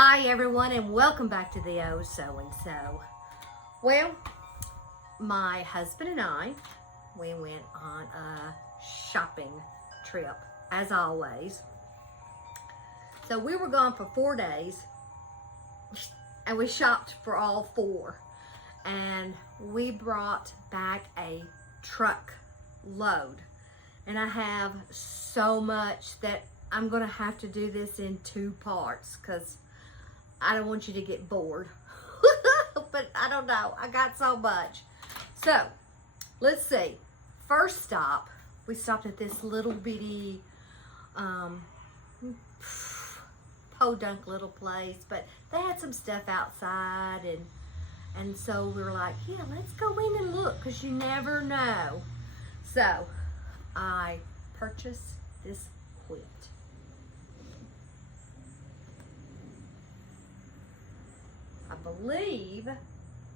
Hi everyone, and welcome back to the Oh So and So. Well, my husband and I, we went on a shopping trip, as always. So we were gone for 4 days, and we shopped for all 4. And we brought back a truck load. And I have so much that I'm gonna have to do this in 2 parts because I don't want you to get bored. But I don't know, I got so much. So let's see. First stop, we stopped at this little bitty podunk little place, but they had some stuff outside, and so we were like, yeah, let's go in and look, because you never know. So I purchased this quilt. I believe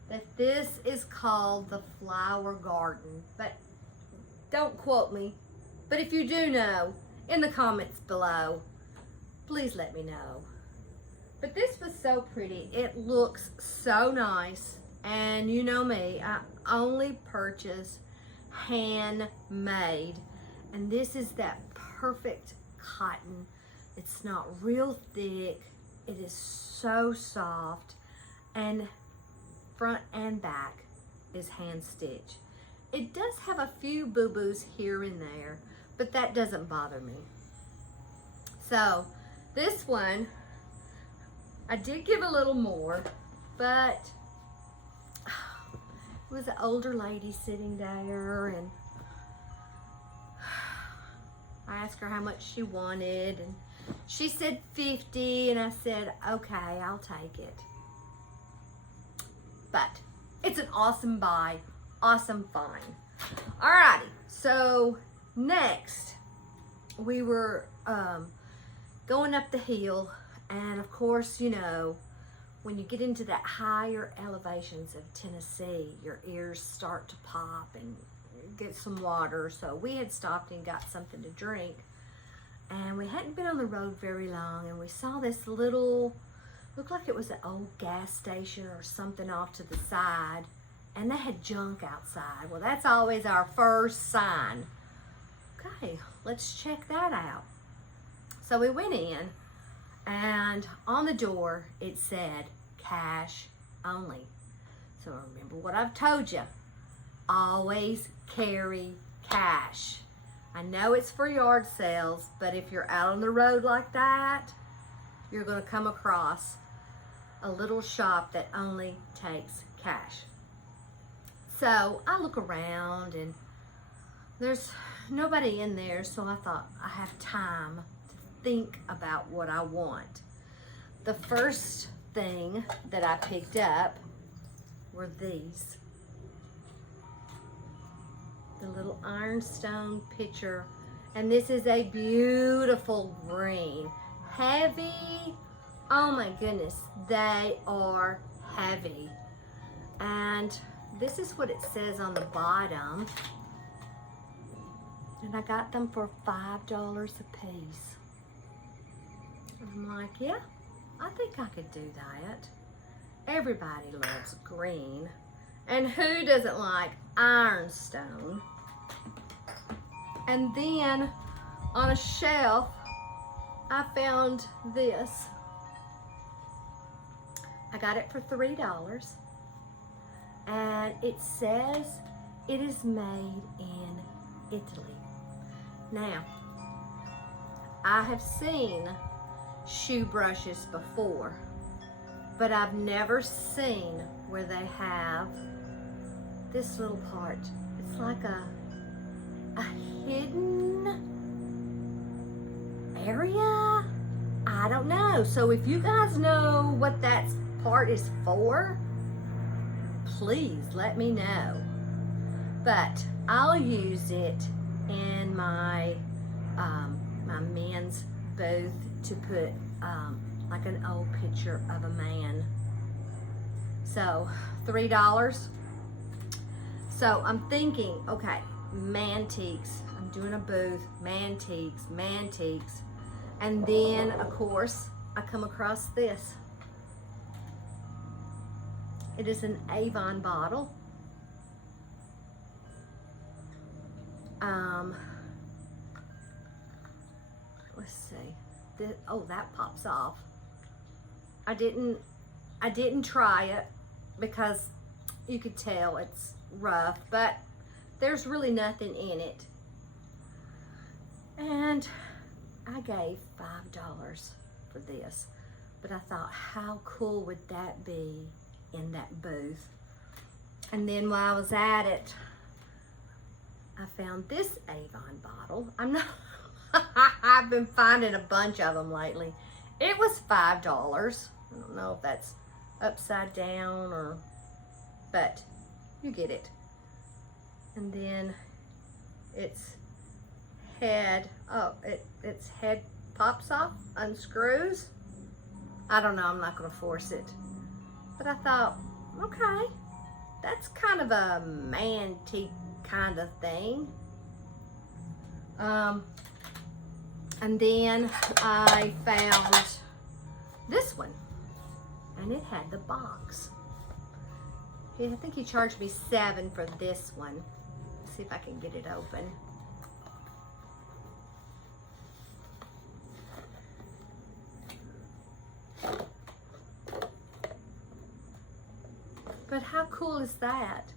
that this is called the Flower Garden, but don't quote me. But if you do know, in the comments below, please let me know. But this was so pretty. It looks so nice. And you know me, I only purchase handmade. And this is that perfect cotton. It's not real thick. It is so soft. And front and back is hand stitched. It does have a few boo-boos here and there, but that doesn't bother me. So this one, I did give a little more, but it was an older lady sitting there, and I asked her how much she wanted, and she said 50, and I said, okay, I'll take it. But it's an awesome buy, awesome find. Alrighty, so next we were going up the hill, and of course, you know, when you get into that higher elevations of Tennessee, your ears start to pop and get some water. So we had stopped and got something to drink, and we hadn't been on the road very long, and we saw this little, looked like it was an old gas station or something off to the side, and they had junk outside. Well, that's always our first sign. Okay, let's check that out. So we went in, and on the door it said cash only. So remember what I've told you, always carry cash. I know it's for yard sales, but if you're out on the road like that, you're going to come across a little shop that only takes cash. So I look around, and there's nobody in there, so I thought I have time to think about what I want. The first thing that I picked up were these. The little ironstone pitcher, and this is a beautiful green. Heavy. Oh my goodness, they are heavy. And this is what it says on the bottom. And I got them for $5 a piece. I'm like, yeah, I think I could do that. Everybody loves green. And who doesn't like ironstone? And then on a shelf, I found this. I got it for $3, and it says it is made in Italy. Now, I have seen shoe brushes before, but I've never seen where they have this little part. It's like a hidden area. I don't know. So if you guys know what that part is for, please let me know. But I'll use it in my my men's booth to put like an old picture of a man. So $3. So I'm thinking, okay, mantiques. I'm doing a booth, mantiques. And then of course I come across this. It is an Avon bottle. Let's see. Oh, that pops off. I didn't try it because you could tell it's rough, but there's really nothing in it. And I gave $5 for this, but I thought, how cool would that be in that booth? And then while I was at it, I found this Avon bottle. I've been finding a bunch of them lately. It was $5. I don't know if that's upside down but you get it. And then its head, its head pops off, unscrews. I don't know, I'm not gonna force it. But I thought, okay, that's kind of a mantique kind of thing. And then I found this one, and it had the box. I think he charged me $7 for this one. Let's see if I can get it open. But how cool is that?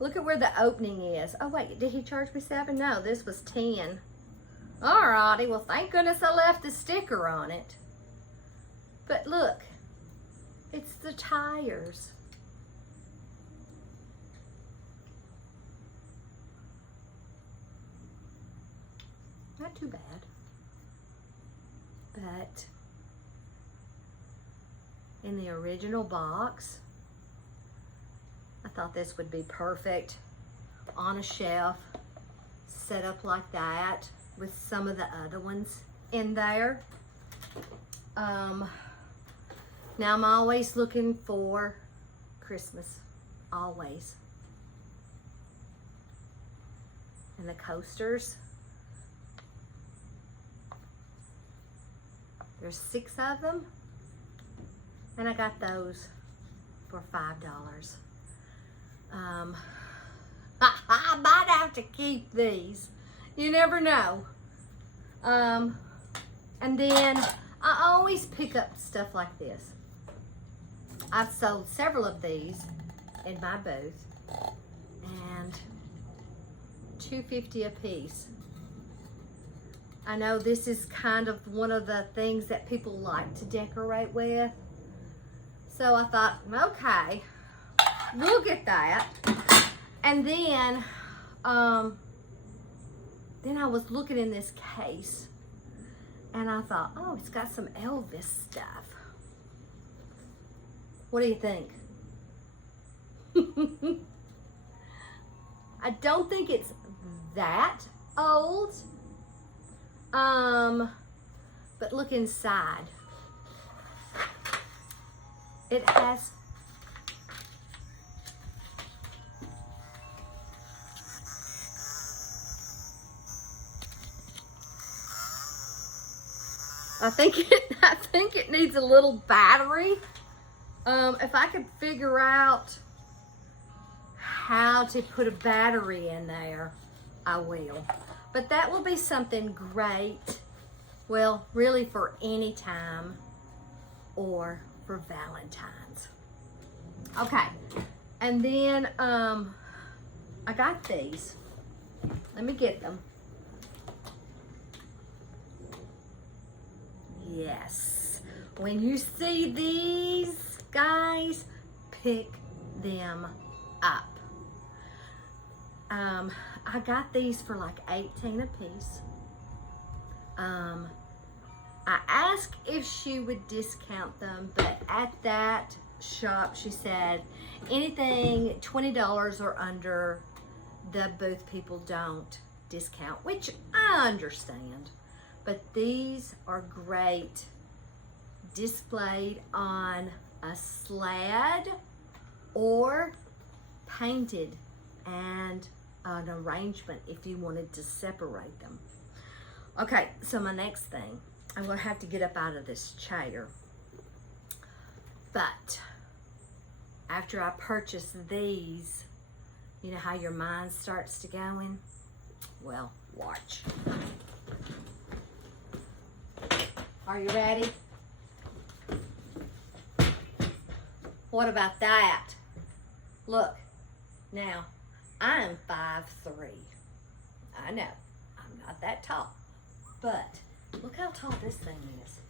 Look at where the opening is. Oh wait, did he charge me $7? No, this was $10. Alrighty, well thank goodness I left the sticker on it. But look, it's the tires. Not too bad. But in the original box, I thought this would be perfect on a shelf, set up like that with some of the other ones in there. Now I'm always looking for Christmas, always. And the coasters. There's 6 of them, and I got those for $5. I might have to keep these. You never know. And then I always pick up stuff like this. I've sold several of these in my booth, and $2.50 a piece. I know this is kind of one of the things that people like to decorate with. So I thought, okay, we'll get that. And then I was looking in this case, and I thought, oh, it's got some Elvis stuff. What do you think? I don't think it's that old. But look inside. It has I think it needs a little battery. If I could figure out how to put a battery in there, I will. But that will be something great, well, really for any time or for Valentine's. Okay, and then I got these. Let me get them. Yes, when you see these, guys, pick them up. I got these for like $18 a piece. I asked if she would discount them, but at that shop she said anything $20 or under, the booth people don't discount, which I understand. But these are great displayed on a sled or painted and an arrangement if you wanted to separate them. Okay, so my next thing, I'm gonna have to get up out of this chair. But after I purchased these, you know how your mind starts to going? Well, watch. Are you ready? What about that? Look, now, I'm 5'3". I know, I'm not that tall, but look how tall this thing is.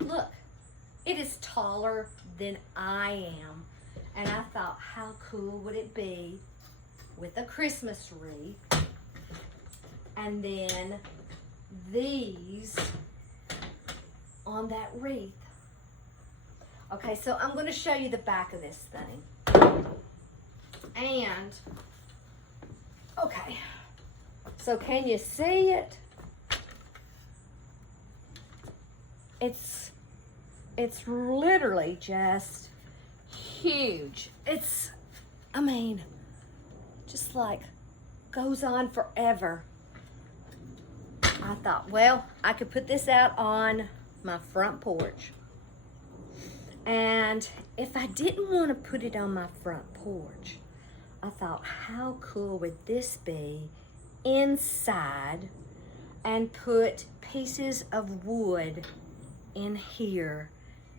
Look, it is taller than I am. And I thought, how cool would it be with a Christmas wreath and then these on that wreath. Okay, so I'm going to show you the back of this thing. And, okay, so can you see it? It's literally just huge. I mean, just like goes on forever. I thought, well, I could put this out on my front porch. And if I didn't want to put it on my front porch, I thought, how cool would this be inside and put pieces of wood in here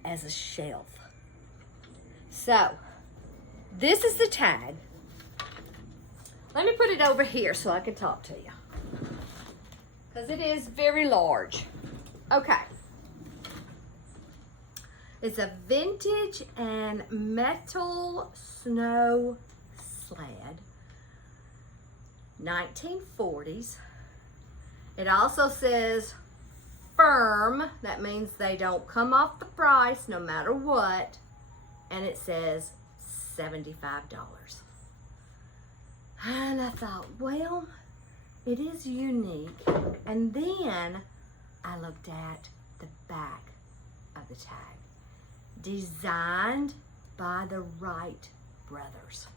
as a shelf. So, this is the tag. Let me put it over here so I can talk to you, because it is very large. Okay. It's a vintage and metal snow sled, 1940s. It also says firm. That means they don't come off the price no matter what. And it says $75. And I thought, well, it is unique. And then I looked at the back of the tag. Designed by the Wright brothers.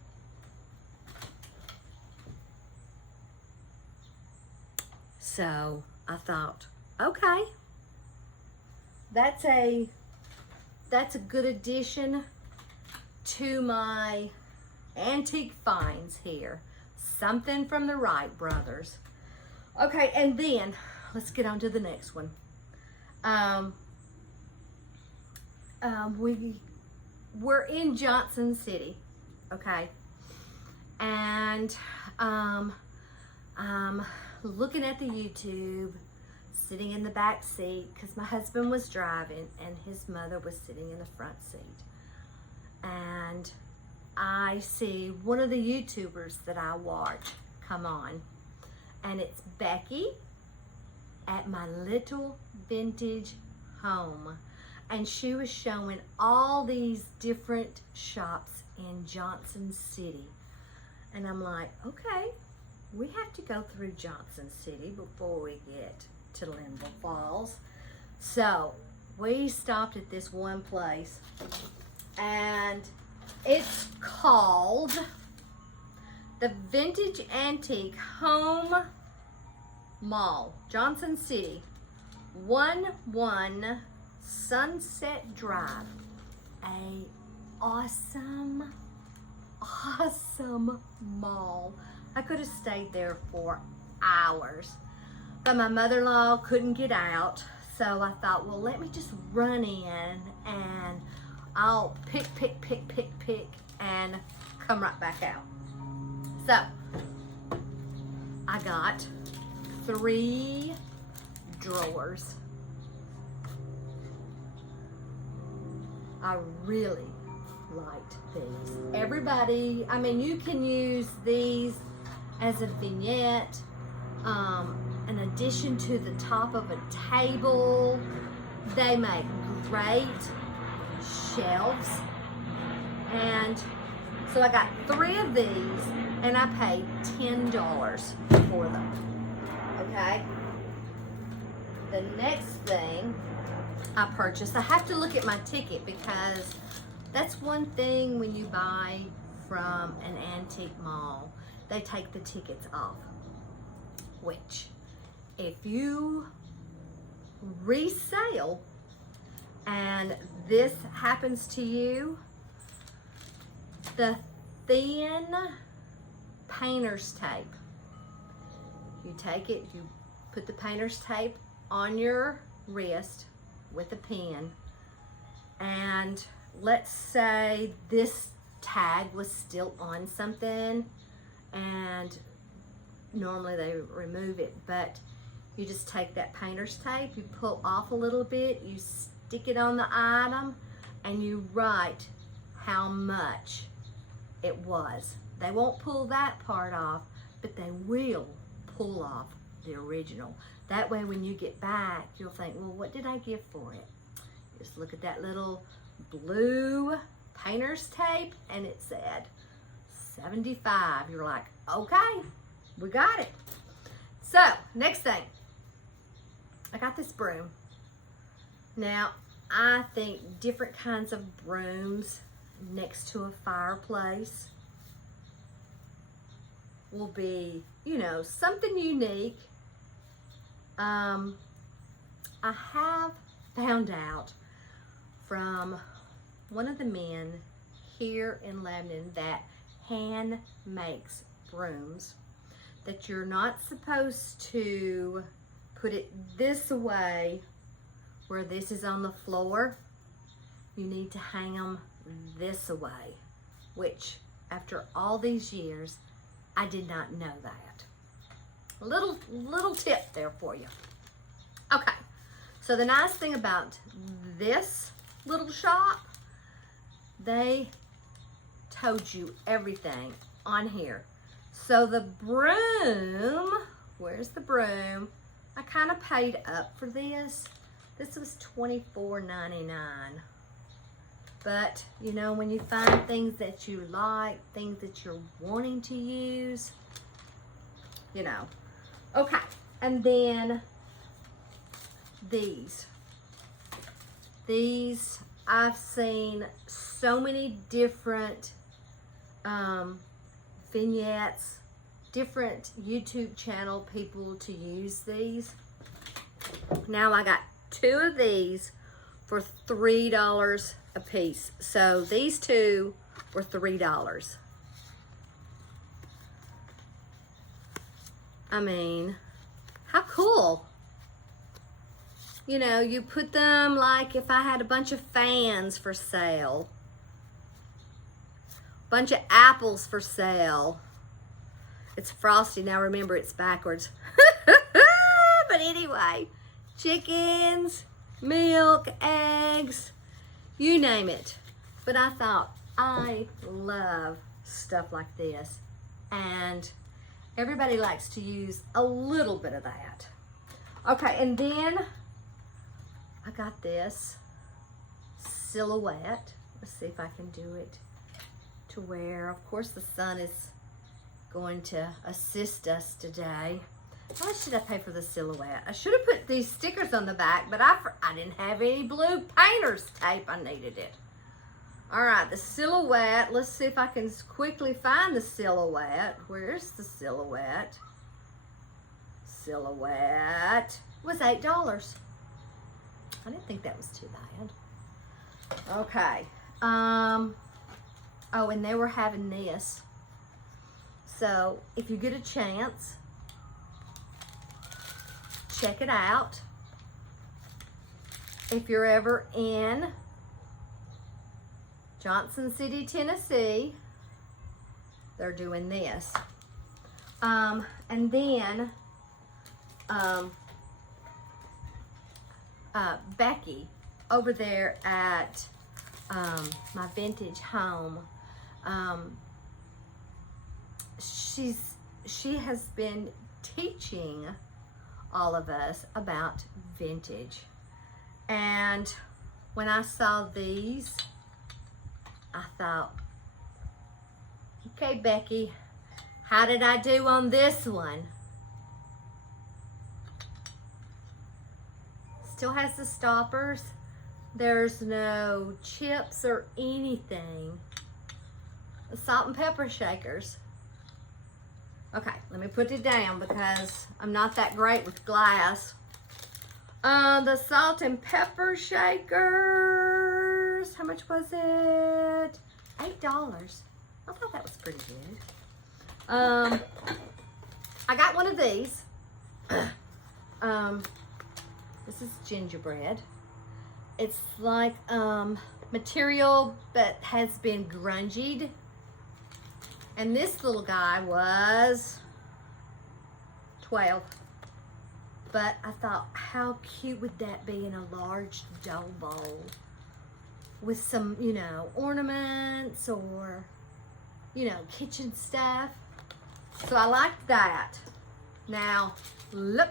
So I thought, okay, that's a good addition to my antique finds here. Something from the Wright brothers. Okay, and then let's get on to the next one. We're in Johnson City, okay, and I'm looking at the YouTube, sitting in the back seat because my husband was driving and his mother was sitting in the front seat. And I see one of the YouTubers that I watch come on, and it's Becky at My Little Vintage Home. And she was showing all these different shops in Johnson City. And I'm like, okay, we have to go through Johnson City before we get to Linville Falls. So we stopped at this one place, and it's called the Vintage Antique Home Mall, Johnson City, 11 Sunset Drive. A awesome mall. I could have stayed there for hours, but my mother-in-law couldn't get out, so I thought, well, let me just run in and I'll pick and come right back out. So I got 3 drawers. I really liked these. Everybody, I mean, you can use these as a vignette, an addition to the top of a table. They make great shelves. And so I got 3 of these, and I paid $10 for them. Okay? The next thing I purchased, I have to look at my ticket, because that's one thing when you buy from an antique mall, they take the tickets off. Which, if you resell and this happens to you, the thin painter's tape. You take it, you put the painter's tape on your wrist with a pin, and let's say this tag was still on something, and normally they remove it, but you just take that painter's tape, you pull off a little bit, you stick it on the item, and you write how much it was. They won't pull that part off, but they will pull off the original. That way when you get back, you'll think, well, what did I give for it? Just look at that little blue painter's tape, and it said 75. You're like, okay, we got it. So, next thing, I got this broom. Now, I think different kinds of brooms next to a fireplace will be, you know, something unique. I have found out from one of the men here in Lebanon that hand makes brooms that you're not supposed to put it this way where this is on the floor. You need to hang them this way, which after all these years, I did not know that. A little tip there for you. Okay, so the nice thing about this little shop, they told you everything on here. So the broom, where's the broom? I kind of paid up for this. This was $24.99. But, you know, when you find things that you like, things that you're wanting to use, you know. Okay, and then these. These, I've seen so many different vignettes, different YouTube channel people to use these. Now I got 2 of these for $3 a piece. So these 2 were $3. I mean, how cool. You know, you put them like if I had a bunch of fans for sale, bunch of apples for sale. It's frosty. Now remember, it's backwards. But anyway, chickens, milk, eggs, you name it. But I thought, I love stuff like this, and everybody likes to use a little bit of that. Okay, and then I got this silhouette. Let's see if I can do it to where, of course, the sun is going to assist us today. How much did I pay for the silhouette? I should have put these stickers on the back, but I didn't have any blue painter's tape. I needed it. All right, the silhouette. Let's see if I can quickly find the silhouette. Where's the silhouette? Silhouette was $8. I didn't think that was too bad. Okay. Oh, and they were having this. So if you get a chance, check it out. If you're ever in Johnson City, Tennessee, they're doing this. And then Becky over there at my vintage home, she has been teaching all of us about vintage. And when I saw these, I thought, okay, Becky, how did I do on this one? Still has the stoppers. There's no chips or anything. The salt and pepper shakers. Okay, let me put it down because I'm not that great with glass. The salt and pepper shakers, how much was it? $8. I thought that was pretty good. I got one of these. This is gingerbread. It's like material that has been grungied. And this little guy was 12. But I thought, how cute would that be in a large dough bowl with some, you know, ornaments or, you know, kitchen stuff. So I liked that. Now, look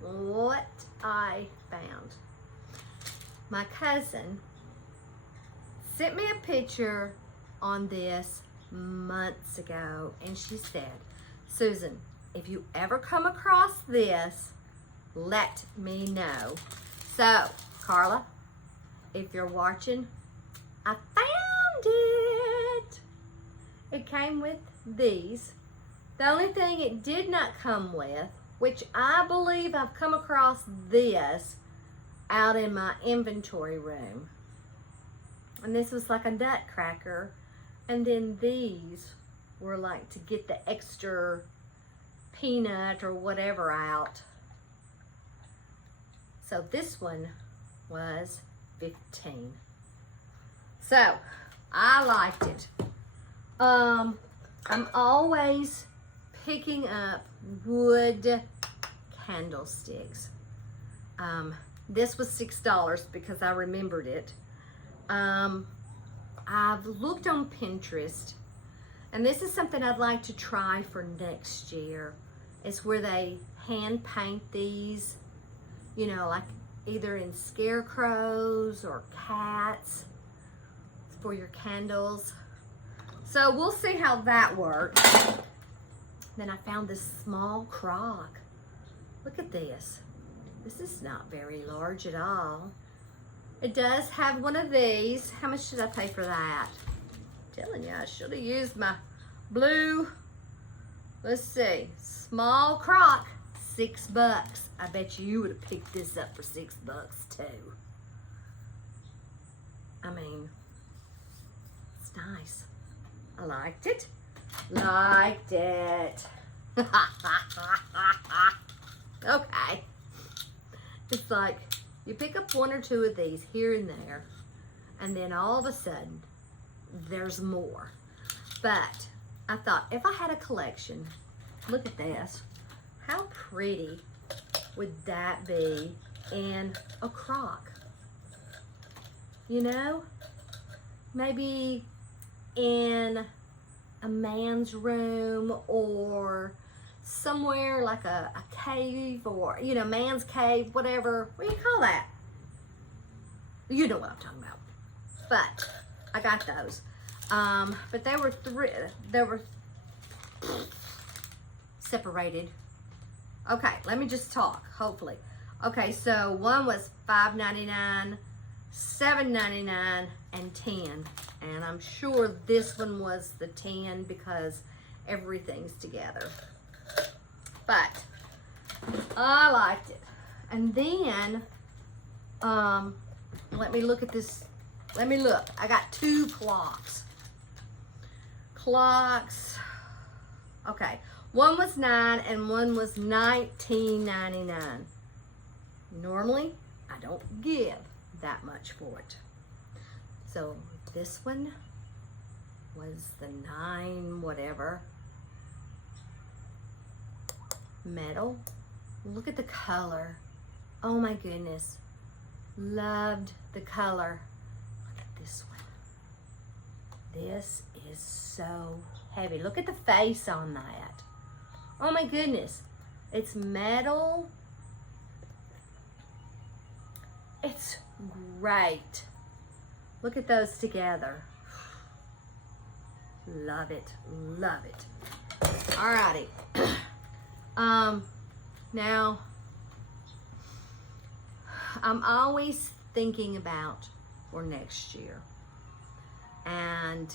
what I found. My cousin sent me a picture on this months ago, and she said, Susan, if you ever come across this, let me know. So, Carla, if you're watching, I found it. It came with these. The only thing it did not come with, which I believe I've come across this out in my inventory room. And this was like a nutcracker. And then these were like to get the extra peanut or whatever out. So this one was 15. So I liked it. I'm always picking up wood candlesticks. This was $6 because I remembered it. I've looked on Pinterest, and this is something I'd like to try for next year. It's where they hand paint these, you know, like either in scarecrows or cats for your candles. So we'll see how that works. Then I found this small crock. Look at this. This is not very large at all. It does have one of these. How much did I pay for that? I'm telling you, I should have used my blue. Let's see. Small crock, $6. I bet you would have picked this up for $6 too. I mean, it's nice. I liked it. Liked it. Okay. It's like you pick up one or two of these here and there, and then all of a sudden, there's more. But I thought if I had a collection, look at this. How pretty would that be in a crock? You know? Maybe in a man's room or somewhere like a cave or, you know, man's cave, whatever. What do you call that? You know what I'm talking about. But I got those. But they were separated. Okay, let me just talk, hopefully. Okay, so one was $5.99, $7.99, and $10. And I'm sure this one was the 10 because everything's together. But I liked it. And then, let me look at this. Let me look. I got 2 clocks. Clocks. Okay. One was $9 and one was $19.99. Normally, I don't give that much for it. So this one was the 9 whatever. Metal. Look at the color. Oh my goodness. Loved the color. Look at this one. This is so heavy. Look at the face on that. Oh my goodness. It's metal. It's great. Look at those together. Love it. Love it. Alrighty. Now, I'm always thinking about for next year. And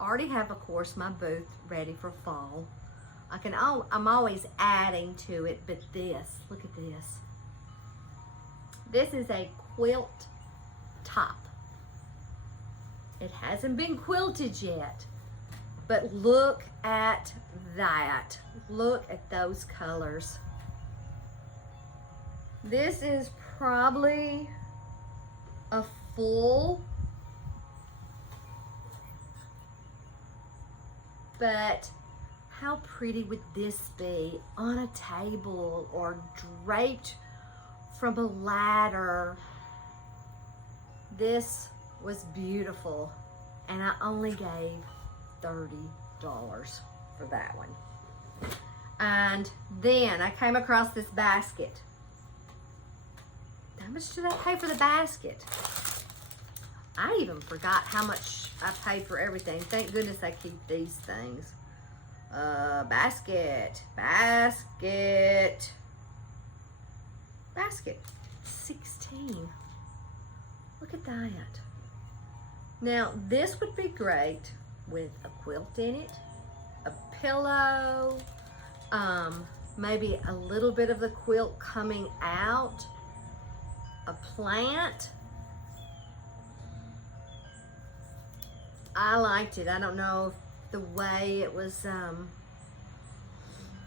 already have, of course, my booth ready for fall. I'm always adding to it, but this, look at this. This is a quilt top. It hasn't been quilted yet, but look at that. Look at those colors. This is probably a full, but how pretty would this be on a table or draped from a ladder? This was beautiful, and I only gave $30 for that one. And then I came across this basket. How much did I pay for the basket? I even forgot how much I paid for everything. Thank goodness I keep these things. Basket. 16. Look at that. Now, this would be great with a quilt in it, a pillow, maybe a little bit of the quilt coming out, a plant. I liked it. I don't know if the way it was, I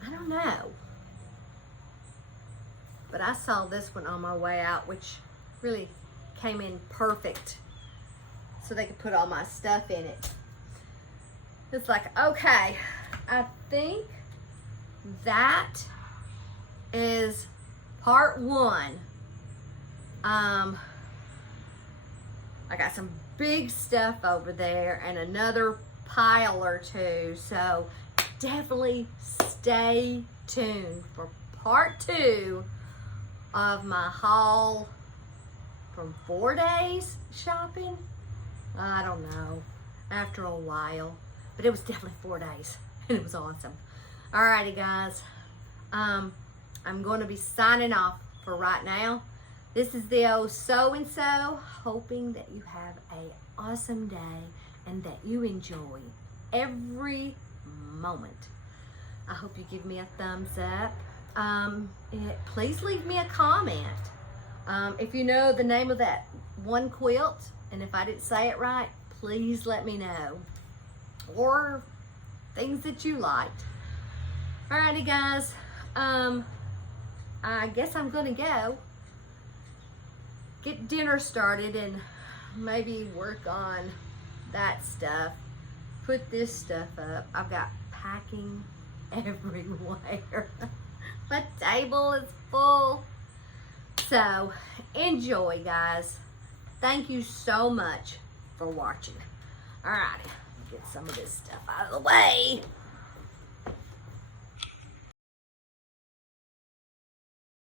don't know. But I saw this one on my way out, which really came in perfect so they could put all my stuff in it. It's like, okay, I think that is part one. I got some big stuff over there and another pile or two, so definitely stay tuned for part two of my haul from 4 days shopping. I don't know, after a while, but it was definitely 4 days and it was awesome. Alrighty guys, I'm going to be signing off for right now. This is the old so-and-so, hoping that you have an awesome day and that you enjoy every moment. I hope you give me a thumbs up. Please leave me a comment. If you know the name of that one quilt, and if I didn't say it right, please let me know. Or things that you liked. Alrighty guys, I guess I'm gonna go get dinner started and maybe work on that stuff. Put this stuff up. I've got packing everywhere. My table is full. So enjoy guys. Thank you so much for watching. Alrighty, get some of this stuff out of the way.